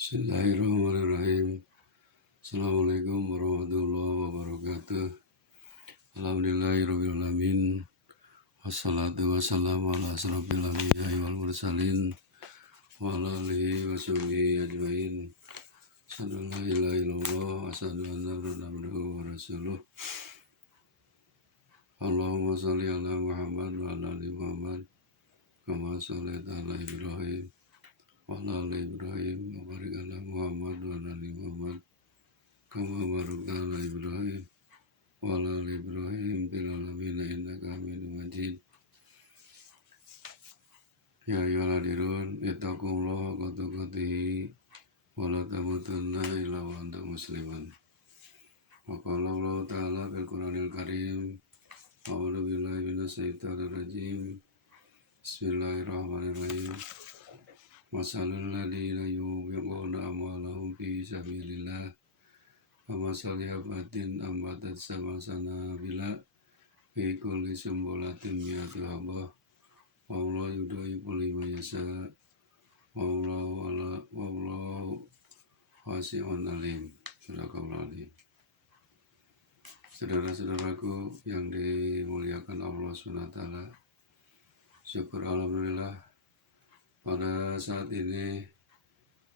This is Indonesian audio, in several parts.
Bismillahirrahmanirrahim. Assalamualaikum warahmatullahi wabarakatuh. Alhamdulillahirrahmanirrahim. Wassalatu wassalamu ala asrafil anbiya'i wal mursalin wa ala alihi wa sahbihi ajmain. Asyhadu an la ilaha illallah wa asyhadu anna Muhammadan abduhu wa rasuluh. Allahumma shalli ala Muhammad wa ala ali Muhammad kama shallaita ala Ibrahim wa ala ali Ibrahim wa barik ala Muhammad wa ala ali Muhammad kama barakta ala Ibrahim wa ala ali Ibrahim fil alamin innaka Hamidum Majid. Ya ayyuhalladzina ittaqullaha haqqa tuqatih wa la tamutunna illa wa antum muslimun. Wa qala Allah ta'ala fil Qur'anil Karim, a'udzu billahi minasyaitonir rajim. Bismillahirrahmanirrahim. Masalul ladzina yunfiquna amwalahum fi sabilillah kamasali habatin ambatat sab'a sanabila fi kulli sumbulatin mi'atu habbah wallahu yudhi'u liman yasha wallahu wasi'un alim. Sadaqallahu. Saudara-saudaraku yang dimuliakan Allah SWT, syukur alhamdulillah pada saat ini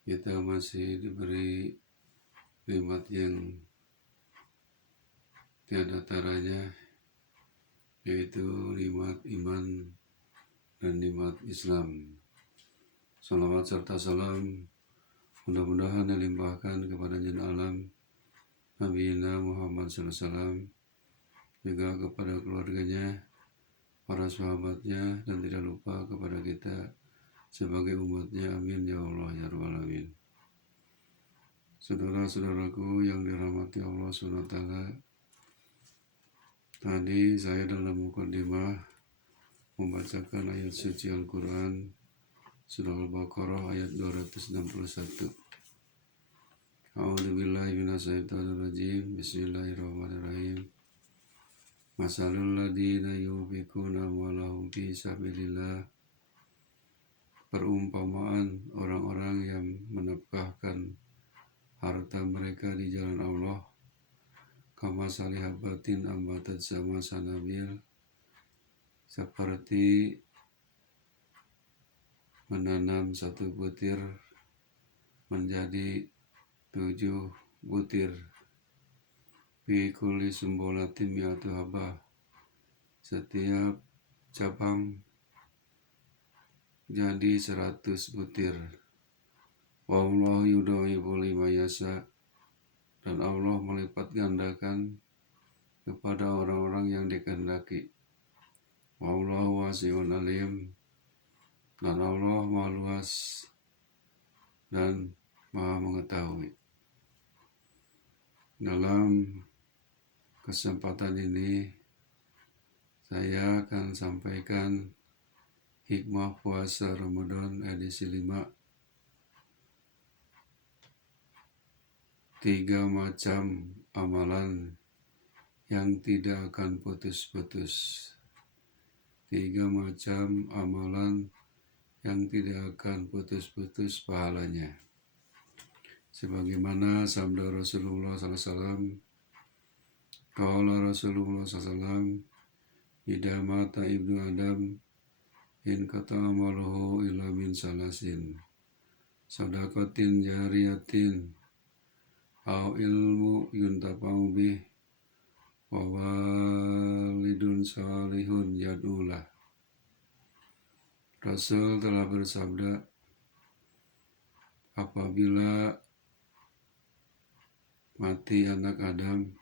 kita masih diberi nikmat yang tiada taranya, yaitu nikmat iman dan nikmat Islam. Salawat serta salam mudah-mudahan dilimpahkan kepada jin alam Nabi Muhammad SAW, juga kepada keluarganya, para sahabatnya, dan tidak lupa kepada kita sebagai umatnya. Amin ya Allah ya Rabbal Alamin. Saudara-saudaraku yang dirahmati Allah SWT, tadi saya dalam mukadimah membacakan ayat suci Al-Quran Surah Al-Baqarah ayat 261. A'udzubillahi minasyaitonirrajim. Bismillahirrahmanirrahim. Masalul ladzina yunfiquna amwalahum fi sabilillah. Perumpamaan orang-orang yang menafkahkan harta mereka di jalan Allah, kamasali habatin ambatat sama sanabil, seperti menanam satu butir menjadi 7 butir. Fi kulli sumbulatin mi'atu habbah, setiap cabang jadi 100 butir. Wallahu yudhi'u liman yasha, dan Allah melipat gandakan kepada orang-orang yang dikehendaki. Wallahu wasi'un alim, dan Allah Maha luas dan Maha mengetahui. Dalam kesempatan ini saya akan sampaikan hikmah puasa Ramadan edisi 5. 3 macam amalan yang tidak akan putus-putus. 3 macam amalan yang tidak akan putus-putus pahalanya. Sebagaimana sabda Rasulullah SAW, qala Rasulullah SAW, idza mata ibnu Adam in kata amaluhu illa min salasin, sadaqatin jariyatin au ilmu yuntafa'u bih wa walidun salihun yad'ulah. Rasul telah bersabda, apabila mati anak Adam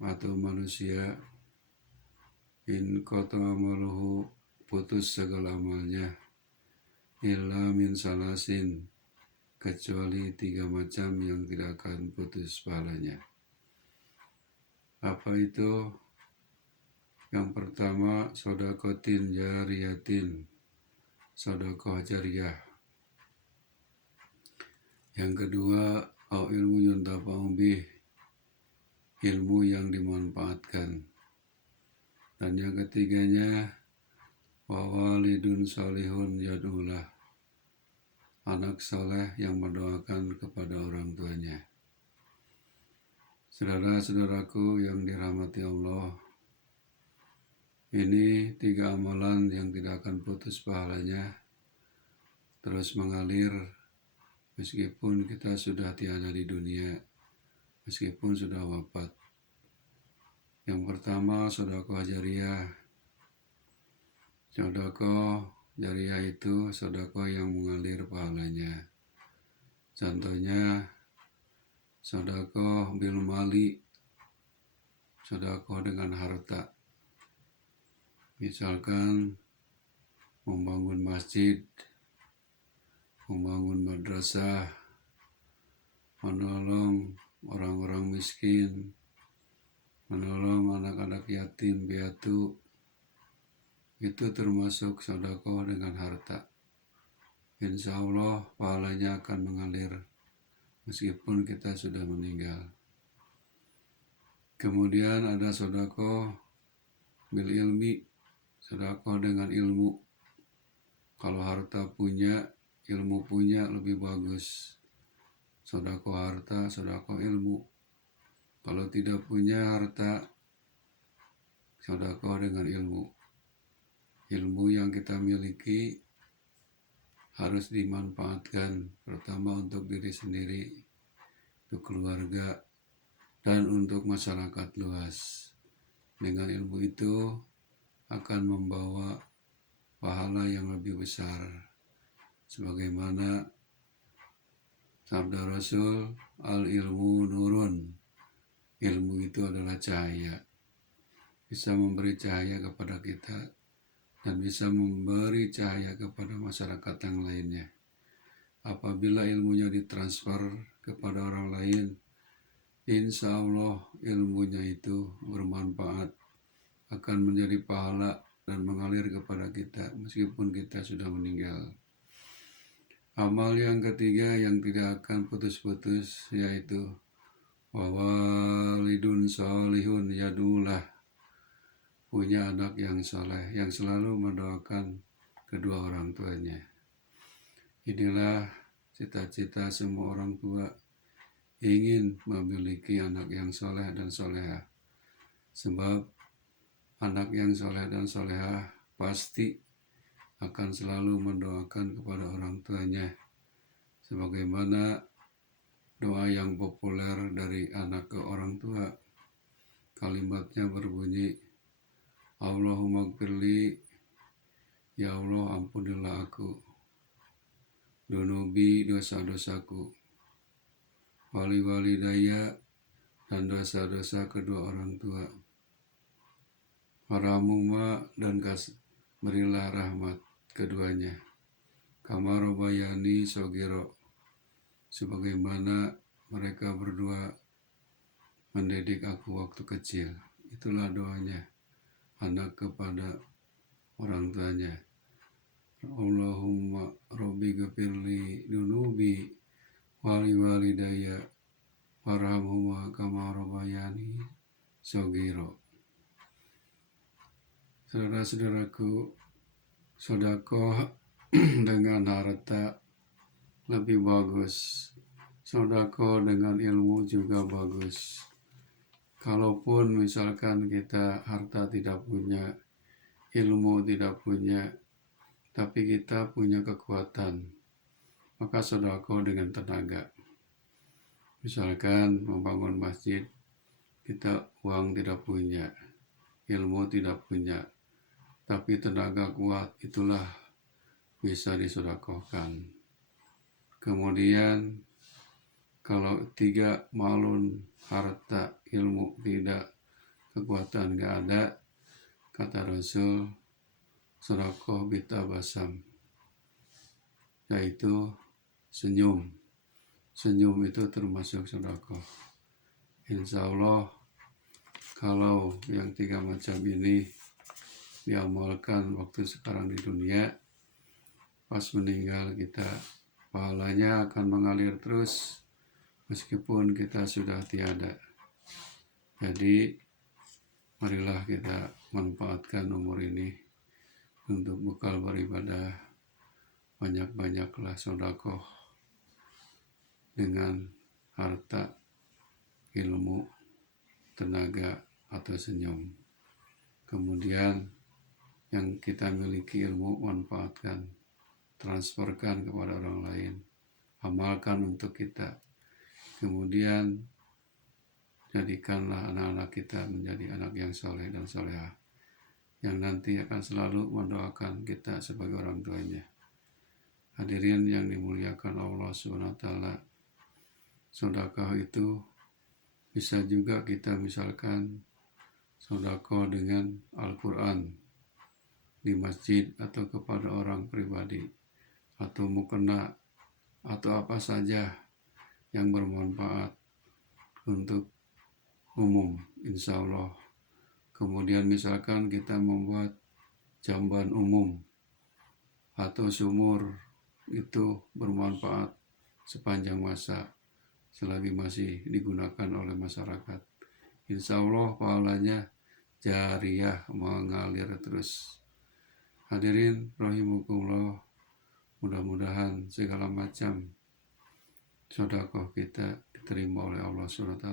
atau manusia, in qata amaluhu, putus segala amalnya, illa min salasin, kecuali 3 macam yang tidak akan putus pahalanya. Apa itu? Yang pertama, shadaqatin jariyatin, sedekah jariyah. Yang kedua, au ilmu yuntafa'u bih, ilmu yang dimanfaatkan. Dan yang ketiganya, wa walidun salihun yad'ulah, anak soleh yang mendoakan kepada orang tuanya. Saudara-saudaraku yang dirahmati Allah, ini 3 amalan yang tidak akan putus pahalanya, terus mengalir meskipun kita sudah tiada di dunia, meskipun sudah wafat. Yang pertama, sedekah jariah. Sedekah jariah itu sedekah yang mengalir pahalanya. Contohnya, sedekah bil mali, sedekah dengan harta. Misalkan membangun masjid, membangun madrasah, menolong orang-orang miskin, menolong anak-anak yatim piatu, itu termasuk sedekah dengan harta. Insya Allah pahalanya akan mengalir meskipun kita sudah meninggal. Kemudian ada sedekah bil ilmi, sedekah dengan ilmu. Kalau harta punya, ilmu punya lebih bagus. Sedekah harta, sedekah ilmu. Kalau tidak punya harta, sedekah dengan ilmu. Ilmu yang kita miliki harus dimanfaatkan, pertama untuk diri sendiri, untuk keluarga, dan untuk masyarakat luas. Dengan ilmu itu akan membawa pahala yang lebih besar. Sebagaimana sabda Rasul, al-ilmu nurun. Ilmu itu adalah cahaya. Bisa memberi cahaya kepada kita dan bisa memberi cahaya kepada masyarakat yang lainnya. Apabila ilmunya ditransfer kepada orang lain, insya Allah ilmunya itu bermanfaat, akan menjadi pahala dan mengalir kepada kita meskipun kita sudah meninggal. Amal yang ketiga yang tidak akan putus-putus yaitu wawalidun solihun yadulah, punya anak yang soleh yang selalu mendoakan kedua orang tuanya. Inilah cita-cita semua orang tua, ingin memiliki anak yang soleh dan soleha. Sebab anak yang soleh dan soleha pasti akan selalu mendoakan kepada orang tuanya. Sebagaimana doa yang populer dari anak ke orang tua, kalimatnya berbunyi, Allahumma gfirli, ya Allah ampunilah aku, dunubi dosa-dosaku, wali daya dan dosa-dosa kedua orang tua. Warhamhuma dan berilah rahmat keduanya. Kama robayani sogiro, sebagaimana mereka berdua mendidik aku waktu kecil. Itulah doanya anak kepada orang tuanya. Allahumma robbi ghafirli dunubi wali daya warhamhuma kama robayani sogiro. Saudara-saudaraku, sedekah dengan harta lebih bagus. Sedekah dengan ilmu juga bagus. Kalaupun misalkan kita harta tidak punya, ilmu tidak punya, tapi kita punya kekuatan, maka sedekah dengan tenaga. Misalkan membangun masjid, kita uang tidak punya, ilmu tidak punya, tapi tenaga kuat, itulah bisa disedekahkan. Kemudian kalau 3 malun, harta, ilmu tidak, kekuatan nggak ada, kata Rasul, sedekah bitabasam, yaitu senyum. Senyum itu termasuk sedekah. Insya Allah kalau yang 3 macam ini diamalkan waktu sekarang di dunia, pas meninggal kita pahalanya akan mengalir terus meskipun kita sudah tiada. Jadi marilah kita manfaatkan umur ini untuk bekal beribadah, banyak-banyaklah sedekah dengan harta, ilmu, tenaga, atau senyum. Kemudian yang kita miliki ilmu manfaatkan, transferkan kepada orang lain, amalkan untuk kita. Kemudian jadikanlah anak-anak kita menjadi anak yang soleh dan solehah, yang nanti akan selalu mendoakan kita sebagai orang tuanya. Hadirin yang dimuliakan Allah SWT, sedekah itu bisa juga kita misalkan sedekah dengan Al-Quran di masjid atau kepada orang pribadi, atau mukena, atau apa saja yang bermanfaat untuk umum, insya Allah. Kemudian misalkan kita membuat jamban umum atau sumur, itu bermanfaat sepanjang masa selagi masih digunakan oleh masyarakat. Insya Allah pahalanya jariyah, mengalir terus. Hadirin rahimakumullah, mudah-mudahan segala macam sedekah kita diterima oleh Allah SWT,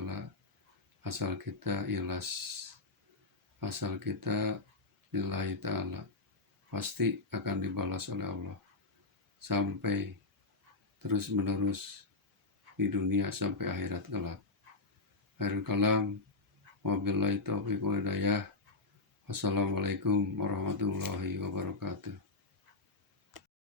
asal kita ikhlas, asal kita lillahi ta'ala, pasti akan dibalas oleh Allah sampai terus menerus di dunia sampai akhirat kelak. Akhirul kalam, wabillahi taufiq wal hidayah. Wassalamualaikum warahmatullahi wabarakatuh.